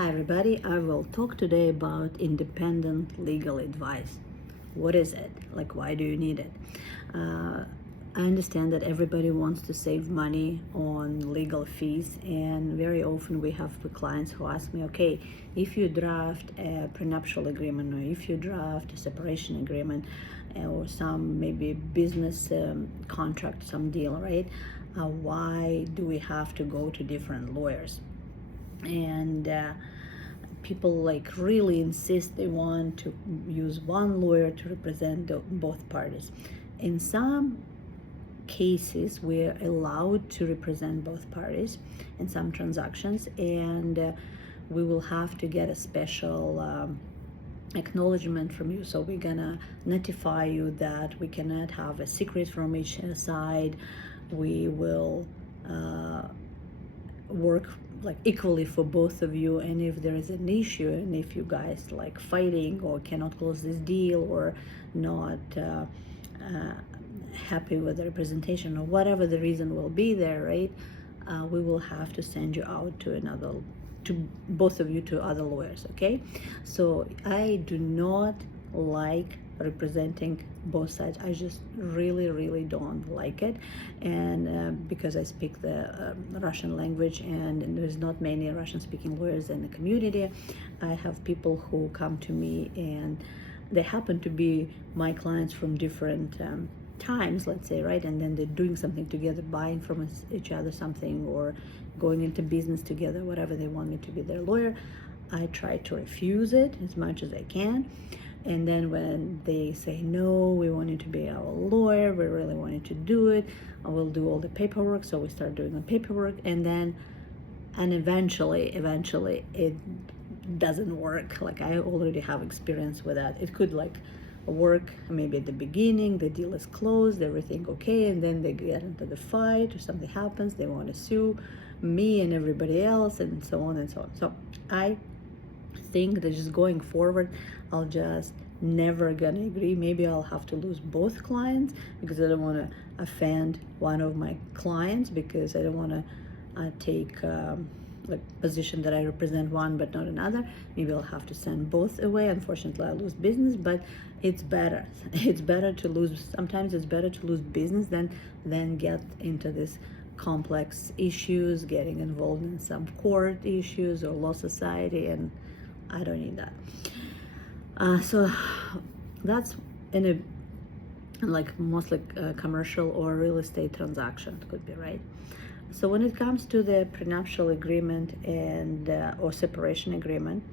Hi everybody, I will talk today about independent legal advice. What is it? Like, why do you need it? I understand that everybody wants to save money on legal fees, and very often we have clients who ask me, okay, if you draft a prenuptial agreement, or if you draft a separation agreement, or some maybe business contract, some deal, right? Why do we have to go to different lawyers? And people like really insist they want to use one lawyer to represent both parties. In some cases we're allowed to represent both parties in some transactions, and we will have to get a special acknowledgement from you. So we're gonna notify you that we cannot have a secret from each side. We will work like equally for both of you, and if there is an issue, and if you guys like fighting or cannot close this deal, or not happy with the representation, or whatever the reason will be there, right? We will have to send you out to both of you to other lawyers. Okay, so I do not like representing both sides. I just really don't like it, and because I speak the Russian language, and there's not many Russian speaking lawyers in the community, I have people who come to me and they happen to be my clients from different times, let's say, right? And then they're doing something together, buying from each other something, or going into business together, whatever. They want me to be their lawyer. I try to refuse it as much as I can. And then when they say, no, we want you to be our lawyer, we really want you to do it, I will do all the paperwork. So we start doing the paperwork, and eventually it doesn't work. Like, I already have experience with that. It could like work maybe at the beginning, the deal is closed, everything okay, and then they get into the fight, or something happens, they want to sue me and everybody else, and so on and so on. So I think that just going forward, I'll just never gonna agree. Maybe I'll have to lose both clients because I don't want to offend one of my clients, because I don't want to take like position that I represent one but not another. Maybe I'll have to send both away. Unfortunately, I lose business, but it's better. It's better to lose. Sometimes it's better to lose business than get into this complex issues, getting involved in some court issues or law society, and I don't need that. So that's in a like mostly commercial or real estate transaction, could be, right? So when it comes to the prenuptial agreement and or separation agreement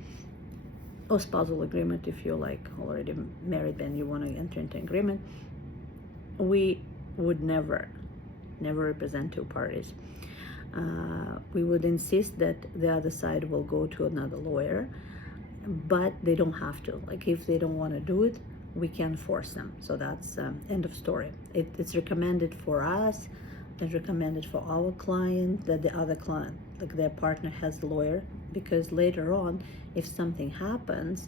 or spousal agreement, if you're like already married and you want to enter into agreement, we would never represent two parties. We would insist that the other side will go to another lawyer, but they don't have to. Like, if they don't want to do it, we can force them. So that's end of story. It's recommended for us, it's recommended for our client, that the other client, like their partner, has a lawyer, because later on, if something happens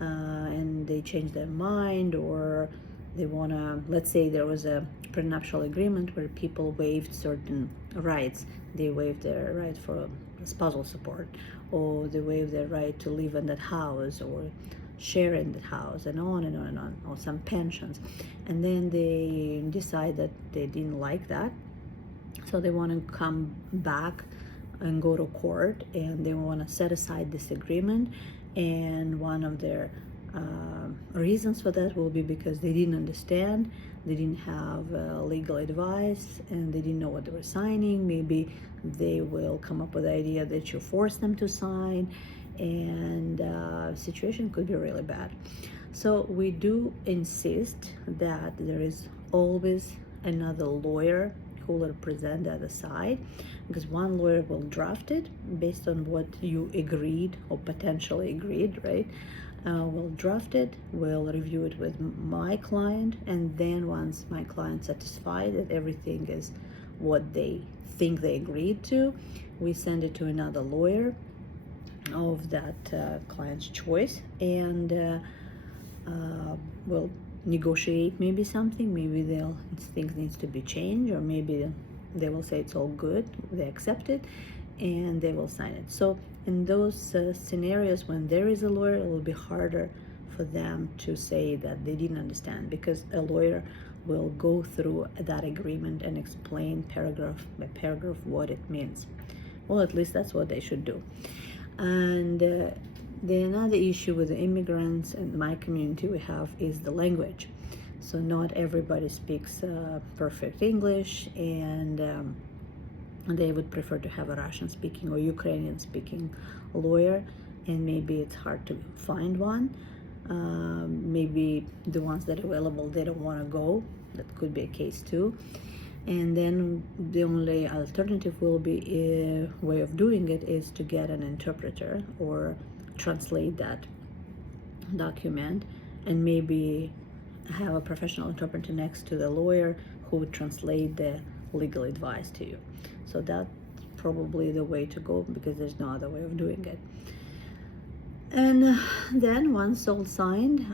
and they change their mind, or they want to, let's say there was a prenuptial agreement where people waived certain rights. They waived their right for spousal support, or they waive their right to live in that house, or share in that house, and on and on and on, or some pensions. And then they decide that they didn't like that, so they want to come back and go to court, and they want to set aside this agreement. And one of their reasons for that will be because they didn't understand, they didn't have legal advice, and they didn't know what they were signing. Maybe they will come up with the idea that you force them to sign, and situation could be really bad. So we do insist that there is always another lawyer who will represent the other side, because one lawyer will draft it based on what you agreed or potentially agreed, right? We'll draft it, we'll review it with my client, and then once my client's satisfied that everything is what they think they agreed to, we send it to another lawyer of that client's choice, and we'll negotiate maybe something. Maybe they'll think needs to be changed, or maybe they will say it's all good, they accept it, and they will sign it. So in those scenarios when there is a lawyer, it will be harder for them to say that they didn't understand, because a lawyer will go through that agreement and explain paragraph by paragraph what it means. Well, at least that's what they should do. And the another issue with the immigrants in my community we have is the language. So not everybody speaks perfect English, and they would prefer to have a Russian speaking or Ukrainian speaking lawyer, and maybe it's hard to find one. Maybe the ones that are available, they don't want to go. That could be a case too. And then the only alternative will be a way of doing it is to get an interpreter or translate that document, and maybe have a professional interpreter next to the lawyer who would translate the legal advice to you. So that's probably the way to go, because there's no other way of doing it. And then once all signed,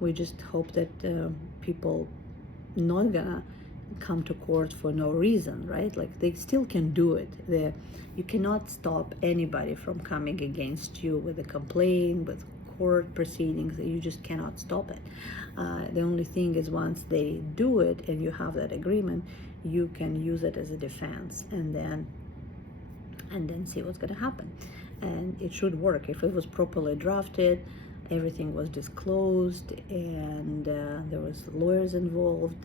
we just hope that people not gonna come to court for no reason, right? Like, they still can do it. You cannot stop anybody from coming against you with a complaint, with court proceedings. You just cannot stop it. The only thing is, once they do it and you have that agreement, you can use it as a defense, and then see what's going to happen. And it should work if it was properly drafted, everything was disclosed, and there was lawyers involved,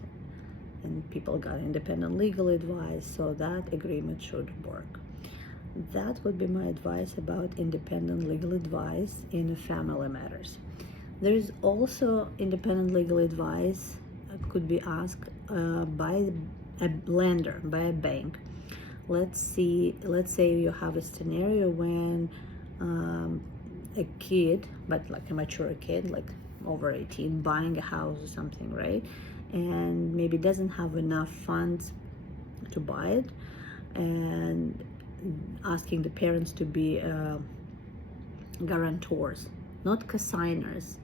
and people got independent legal advice. So that agreement should work. That would be my advice about independent legal advice in family matters. There is also independent legal advice could be asked by a lender, by a bank. Let's say you have a scenario when a kid, but like a mature kid, like over 18, buying a house or something, right? And maybe doesn't have enough funds to buy it, and asking the parents to be guarantors, not co-signers.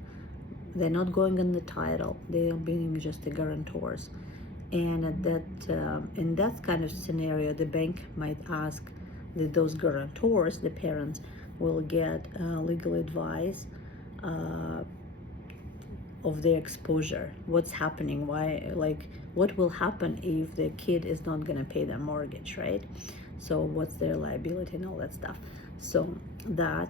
They're not going on the title, they're being just the guarantors. And at that in that kind of scenario, the bank might ask that those guarantors, the parents, will get legal advice of their exposure, what's happening, why, like, what will happen if the kid is not going to pay their mortgage, right? So what's their liability and all that stuff. So that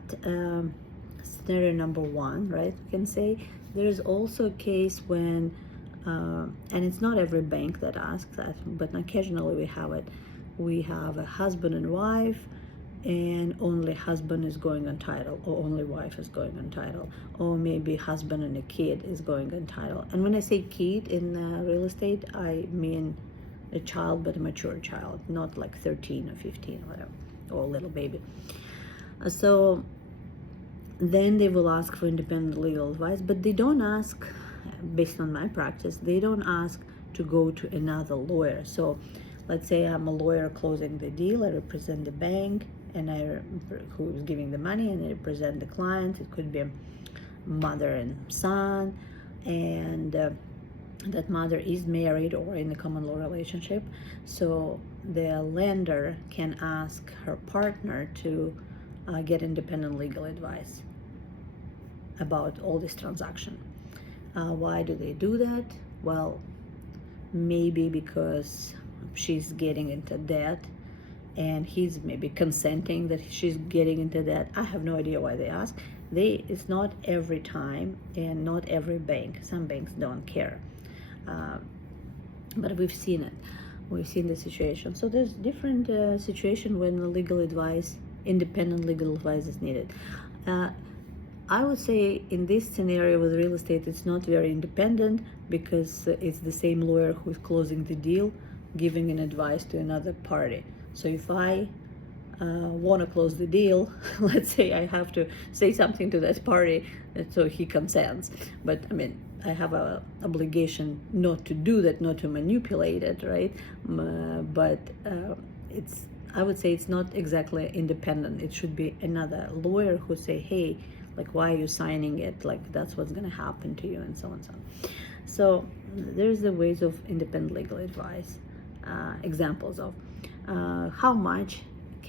scenario number one, right, you can say. There's also a case when and it's not every bank that asks that, but occasionally we have it. We have a husband and wife, and only husband is going on title, or only wife is going on title, or maybe husband and a kid is going on title. And when I say kid in real estate, I mean a child, but a mature child, not like 13 or 15 or whatever, or a little baby. So then they will ask for independent legal advice, but they don't ask, based on my practice, they don't ask to go to another lawyer. So let's say I'm a lawyer closing the deal, I represent the bank, and who is giving the money, and I represent the client. It could be a mother and son, and that mother is married or in a common law relationship. So the lender can ask her partner to get independent legal advice about all this transaction. Why do they do that? Well, maybe because she's getting into debt, and he's maybe consenting that she's getting into debt. I have no idea why they ask. It's not every time, and not every bank. Some banks don't care, but we've seen it. We've seen the situation. So there's different situation when the legal advice, independent legal advice, is needed. I would say in this scenario with real estate, it's not very independent, because it's the same lawyer who's closing the deal, giving an advice to another party. So if I want to close the deal, let's say I have to say something to that party, so he consents. But I mean, I have a obligation not to do that, not to manipulate it, right? But I would say it's not exactly independent. It should be another lawyer who say, hey, like, why are you signing it? Like, that's what's going to happen to you, and so on and so on. So there's the ways of independent legal advice, examples of how much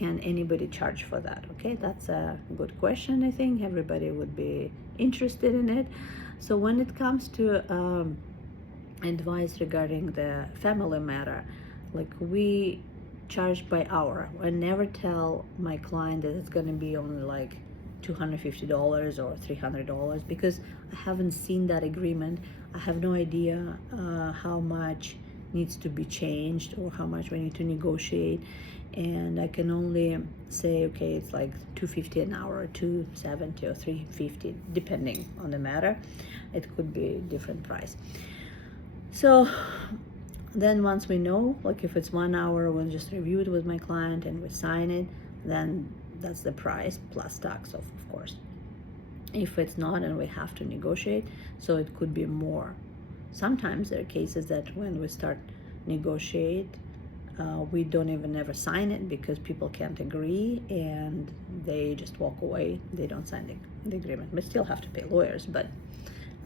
can anybody charge for that? Okay, that's a good question. I think everybody would be interested in it. So when it comes to advice regarding the family matter, like we charge by hour. I never tell my client that it's going to be only like $250 or $300 because I haven't seen that agreement. I have no idea how much needs to be changed or how much we need to negotiate, and I can only say, okay, it's like $250 an hour, $270 or $350 depending on the matter. It could be a different price. So then once we know, like if it's 1 hour, we'll just review it with my client and we sign it, then that's the price plus tax, of course. If it's not and we have to negotiate, so it could be more. Sometimes there are cases that when we start negotiate, we don't even ever sign it because people can't agree and they just walk away. They don't sign the agreement. We still have to pay lawyers, but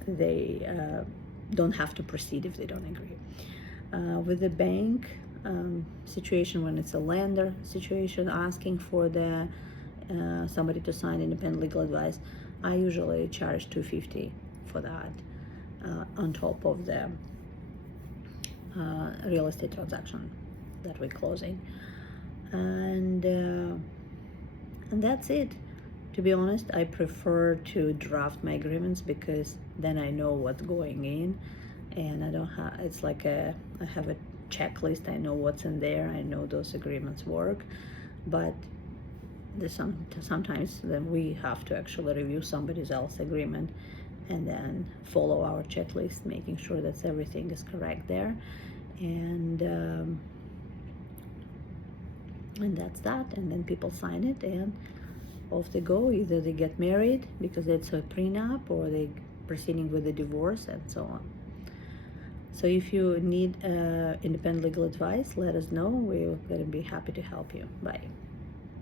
they don't have to proceed if they don't agree. With the bank situation, when it's a lender situation asking for the somebody to sign independent legal advice, I usually charge $250 for that on top of the real estate transaction that we're closing, and that's it. To be honest, I prefer to draft my agreements because then I know what's going in, and I don't have. It's like I have a checklist. I know what's in there. I know those agreements work, but sometimes then we have to actually review somebody else's agreement and then follow our checklist, making sure that everything is correct there, and that's that. And then people sign it and off they go. Either they get married because it's a prenup, or they proceeding with the divorce, and so on. So if you need independent legal advice, let us know. We're going to be happy to help you. Bye.